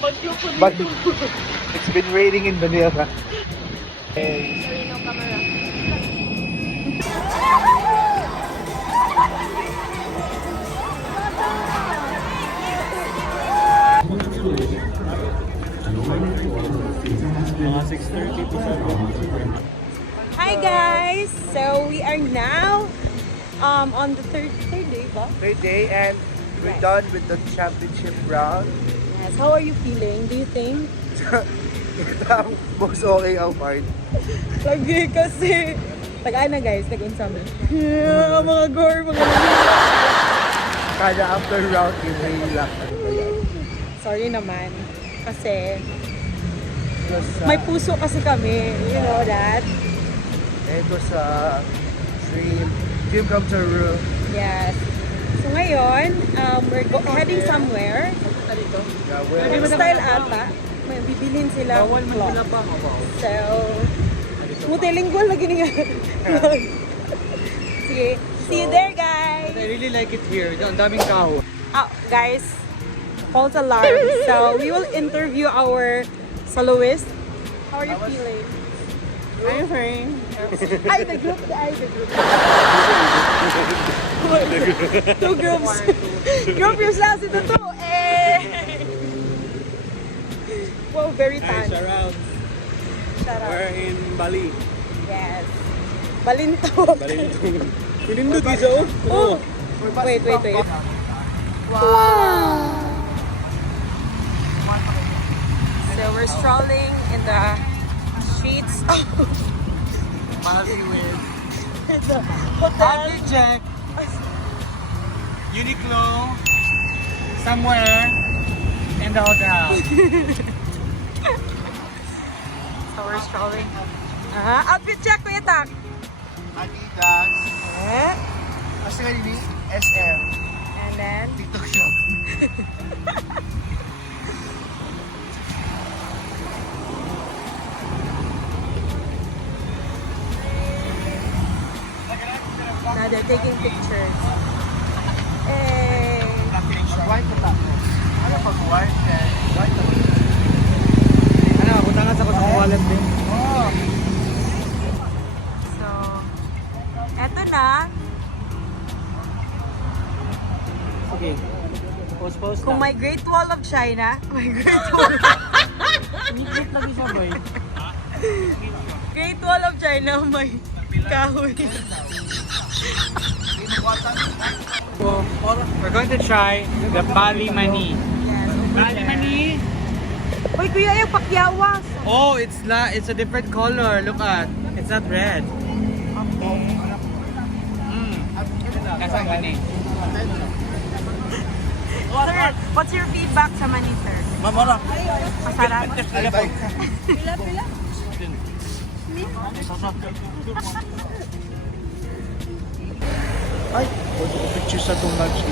But it's been raining in Manila. Sorry, no camera. Mga 6:30 to 7. Hi guys! So we are now on the third day ba? Third day and we're done with the championship round. Yes. How are you feeling? Do you think? Ito ang most okay ang part. Lagi kasi tagaan na guys, nag-unsa mo. Mga gore, mga Kada after round, hinahila. sorry naman. Kasi Because, may puso kasi kami. You know that? it was a dream come true. Yes. So ngayon, we're heading somewhere. Yeah, we're Style ata. May bibilin sila. Cloth. So, multilingual lagi niya. Sige. See you there, guys. I really like it here. Ang daming kaho. Oh, guys, false alarm. So, we will interview our soloist. How are you feeling? I'm fine. Ay, the group. Two groups. Group yourselves into two. Eh. Wow, very tan. Shout out. Shout out. We're in Bali. Yes. Balintog. Pinindot isa Oh. Wait. Wow. So we're strolling in the streets of Bali with the hotel. Jack. Uniqlo. Somewhere in the hotel. So we're strolling. Outfit check, Kuya Tak. Adidas. Eh? Kasi nga ini SM. And then, TikTok shop. now they're taking pictures. Hey. White na tapo. Ano pag white? White na. Ano, butangan sa wallet din. Oh. So, eto na. Okay. Post Kung may Great Wall of China, may Great Wall. Mikit lagi siya, boy. Great Wall of China, may kahoy. So, we're going to try the Bali Mani. Yes. Bali Mani? Uy, kuya, yung pakyawas. Oh, it's a different color. Look at. It's not red. Okay. That's ang mani. Sir, what's your feedback sa mani, sir? Mamara. Masarap? Pila. Ay, photo ko picture sa itong lunch.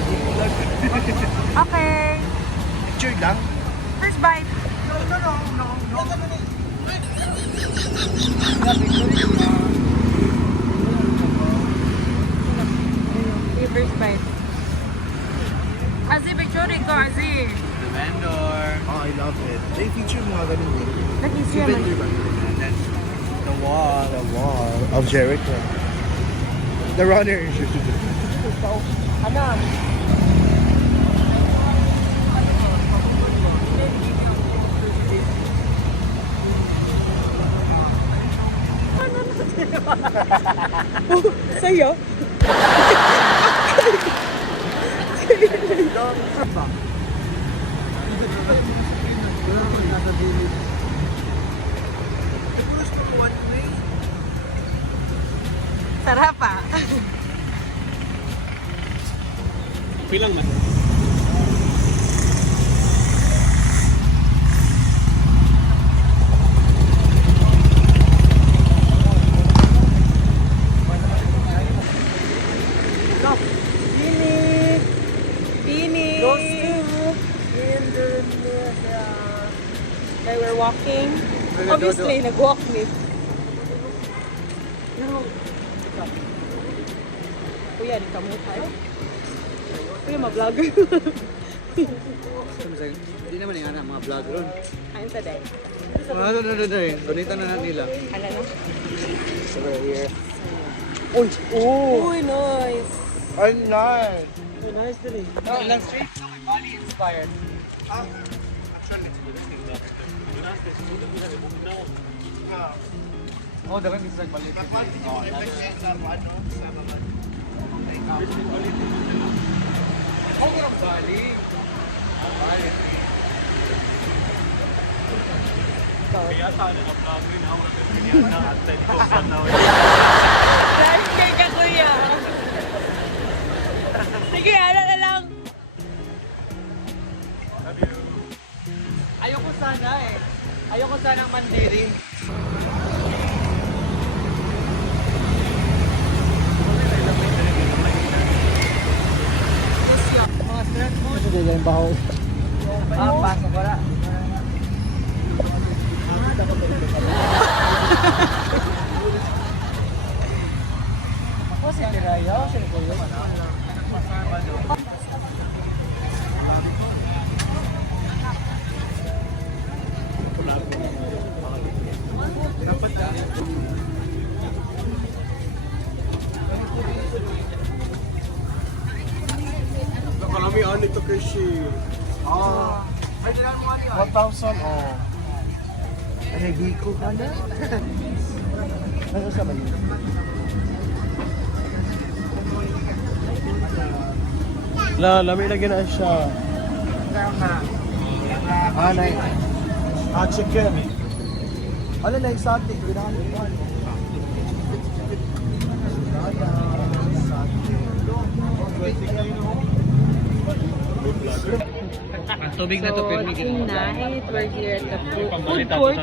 Okay. Picture lang. First bite. Okay, first bite. Azi, picture ko, Azi. The vendor. Oh, I love it. They feature mga ganun. Nag-easy naman. And then the wall. The wall of Jericho. The runner. Ano? Sa'yo? Sarap ah. Pilang man. Bini. They were walking. Obviously, nag-walk me. Kuya, di ka mo tayo. Kuya, ma-vlogger. Hindi naman yung mga vlog ron. Kain sa day. Ano. Gunitan na nila. Ano na? Over here. Uy! Uy, nice! Ay, nice. Nice din eh. No, ilang street? Bali inspired. Oh, dapat bisa balik. Oh, kurang balik. Balik. Kaya tayo na-vlog rin ako. Kaya na-attend ko sa now. Dahil kay ka, kuya! Sige, ano na lang! Ayoko sana eh. Ayoko sanang mandiri. Mga stress mo. Ito din yung baho. Pasok ko na. Ako si Tiraya. Sino ko yun? Nakalami ano ito kasi. Ah. 1,000 oh. Ready ko ka na? Ano sa ba yun? Lami lagi na siya. Chicken. Ano na exotic? Ang tubig na to So, pero tonight, we're here at the food court.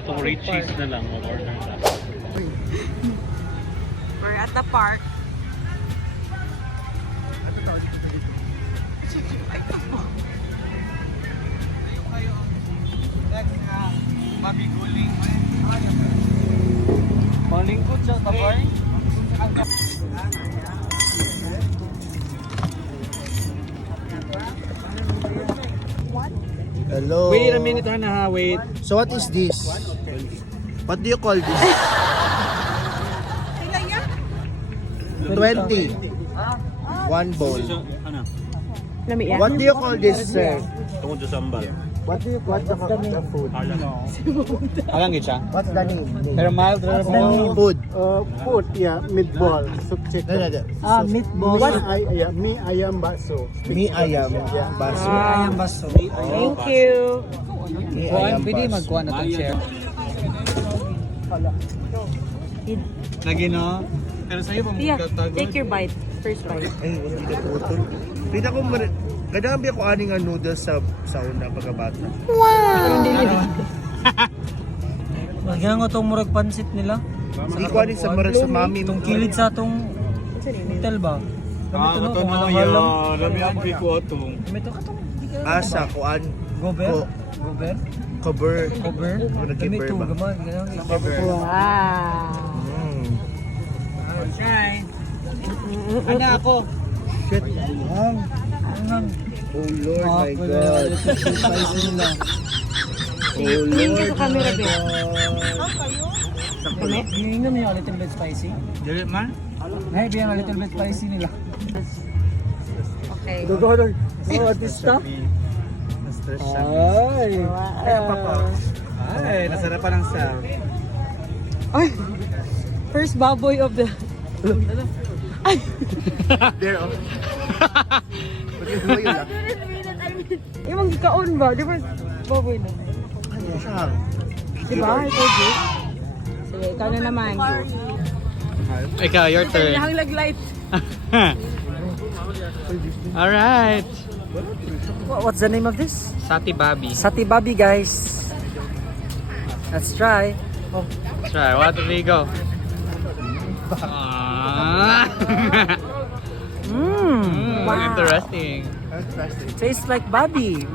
na lang. We're at the park. next nga mabiguling malingkod siya sa bar. Hello. Wait a minute, Hana, wait. So what is this? What do you call this? 20. One bowl. Lami yan. What do you call this, sir? Tungkol sa sambal. What do you call the food? Alang siya. What's the name? Pero mild, Food. Food, yeah, meatball, soup chicken. Meatball. Me ayam bakso. Mi ayam. Baso. Wow. Thank you. Mi Kuan, ayam pwede baso. magkuhan na itong chair. Lagi no? Pero sa'yo pa Yeah, magkatago. take your bite. First bite. Ay, hindi na puto. Pwede ko kadang ko aning ang noodles sa sauna pagkabata. Nagyan nga itong murag pansit nila. Hindi ko aning sa marag sa mami Itong kilid sa itong hotel ba? Ito na yan. Lamihan ko itong. May ito katong asa kuan gober? Gober? cover. Cover? Ano Dami keeper ito, ba? gaman. Ganyan. Wow. Try. Ano ako? Shit. Oh Lord my God. Spicy nila. Oh Tingin ka Lord. sa camera, my babe. God. Hingin naman yung a little bit spicy. Dili man? Ay, biyan a little bit spicy nila. Okay. Dugorog. Oh, artista? Na-stress siya. Ay. Ay, nasarapan ng sal. Ay, first baboy of the... There oh. Pag-iwan yun lang. Yung kaon ba? Di ba baboy na? Ay, siya. Diba? I told you. Sige, ikaw na naman. Ikaw, your turn. Yung light. Alright. What's the name of this? Sati Babi. Sati Babi, guys. Let's try. Try, what do we go? Interesting. Tastes like Babi.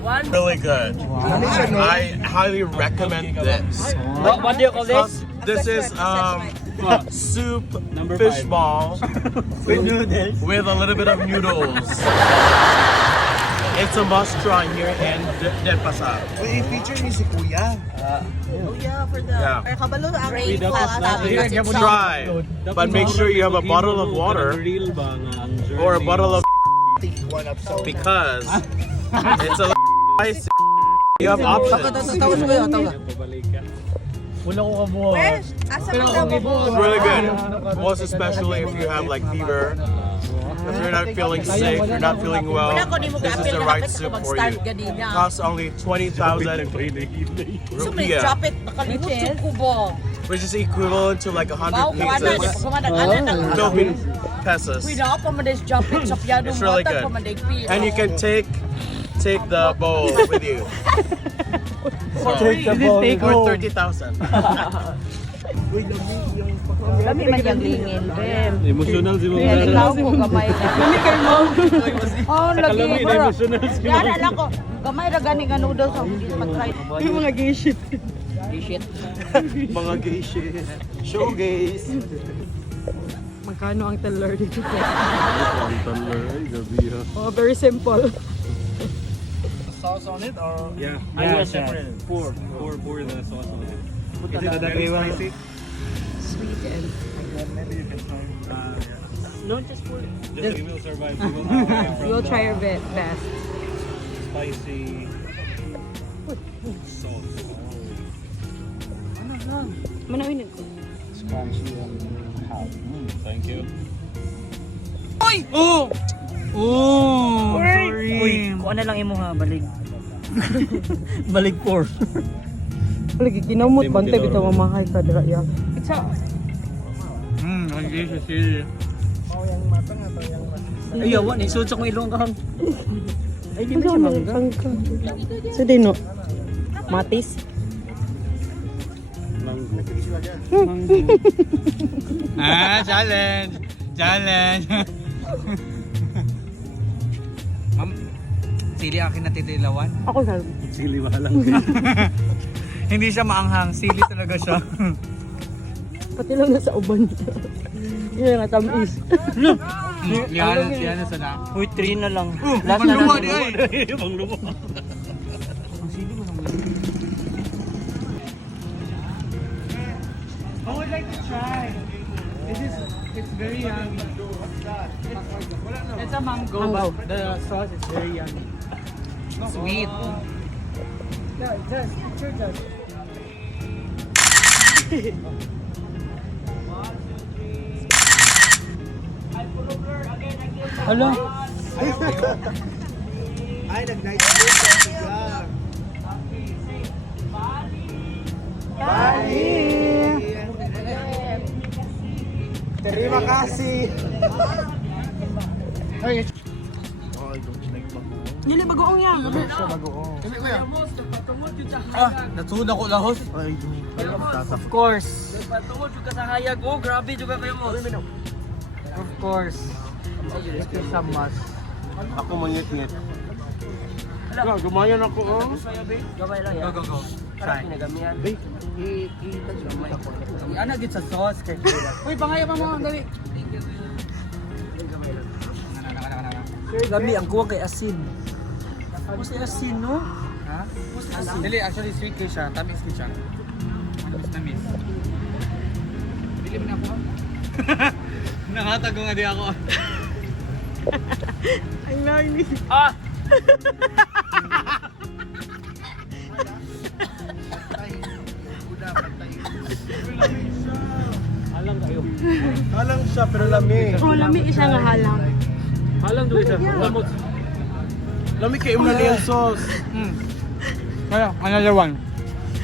Really good. I highly recommend this. What do you call this? This is soup fish ball with a little bit of noodles. It's a must try here in Denpasar. Uy, i-feature niyo si Kuya. Yeah. Try, but make sure you have a bottle of water or a bottle of One up so. because it's a spicy. You have options. It's really good. Most especially if you have like fever. If you're not feeling sick, you're not feeling well, this is the right soup for you. Costs only 20,000 rupiah, which is equivalent to like 100 pesos, Philippine pesos. It's really good. And you can take the bowl with you. For 30,000. Lami man yung lingin, Bem. Emotional si mga Kaya ikaw ko gamay na. Lami kayo mo. Oh, lagi. emotional si Yan, alam ko. Gamay ra gani nga noodles ang hindi matry. Yung mga gay shit. Shit. Mga gay shit. Showgaze. Magkano ang teller dito? gabi ha. Oh, very simple. Sauce on it or? Yeah. Yeah, separate. Pour the sauce on it. Is it very spicy? Sweet and Maybe you can try. No, just pour it. Just we will survive. we will try our best. Spicy sauce. Manawin ko. Thank you. Oh! Uy, kung ano lang imo ha, balig. Balig pour. Lagi kinamot bante bitaw mamahay ka dira ya. Lagi siya sili. Ay, yawan, isod sa kong ilong kahang. Ay, di ba siya mangga? Sa dino. Matis. Challenge! Challenge! Ma'am, sili akin na titilawan. Ako sa Sili mahalang. Hindi siya maanghang, sili talaga siya. pati lang nasa uban. Yan nga tamis. Liana sana. Uy, 3 na lang. Last na natin. Ibang lumo. I would like to try. It's very yummy. It's a mango, but the sauce is very yummy. Sweet. Yeah, it does. It sure does. Hala. Ay, nag-night shift. Terima kasih. Nili bagoong yan. Natuna ko lahos. Of course. Patungod juga sa hayag. Oh, grabe juga kayo mo. Of course. Ito sa mas. Ako mangit-ngit. Gumayan ako. Gabay lang yan. Go. Try. Ano gid sa sauce kay Uy, pangaya pa mo. Dali. Lami ang kuha kay asin. Mo si asin no? Ha? Dili, actually sweet kayo siya. Tamis kayo siya. Tamis. Bili mo na ako. Nakatago nga di ako. Ang nani. Halang siya pero lami. Oh, lami isa nga halang. Halang doon siya. Lamot. Lami kay imna niya sauce. Kaya, another one.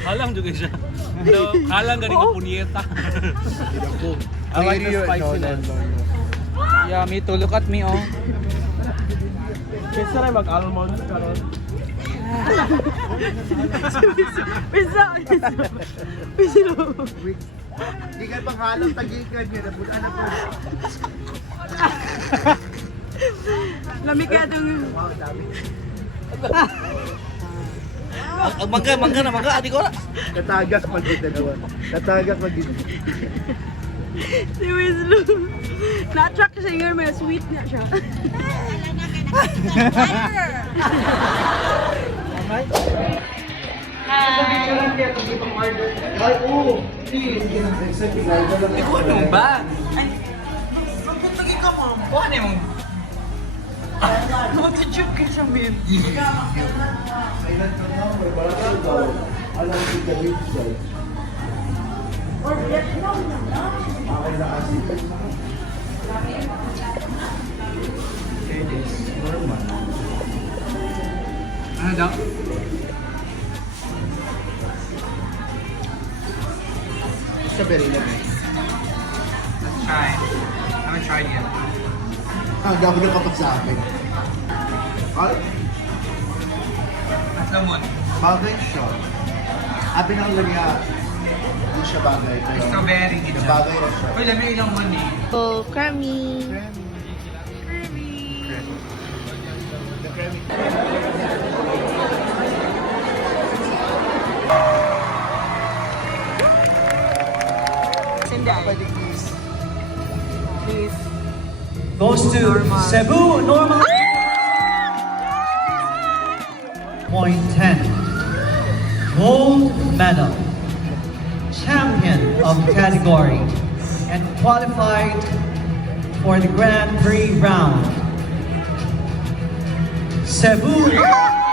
Halang juga siya. No, halang ganing nga punyeta. I like the spiciness. Yeah, me too. Look at me, oh. Kinsa rin mag-almond karon. Pisa. Di ka pang halang tagikan niya na puta na po. Lami kaya itong... Mangga, adi ko na. Katagas pag-ita naman. Katagas pag-ita. Si Wislo. Na-attract siya nga, may sweet na siya. Ikaw anong ba? Kuha na yung... Mag-joke ka siya, ma'am. Ano daw? It's a very nice. Let's try. I haven't tried yet. Gabo na kapag sa akin. At lamon. Bagay siya. Abi nang lagya. Hindi siya bagay. Pero Strawberry gito. bagay na siya. Uy, lamig ilang man eh. Oh, creamy. Please. Goes to Cebu, normal. Point 10. Gold medal. Champion of category and qualified for the Grand Prix round. Cebu.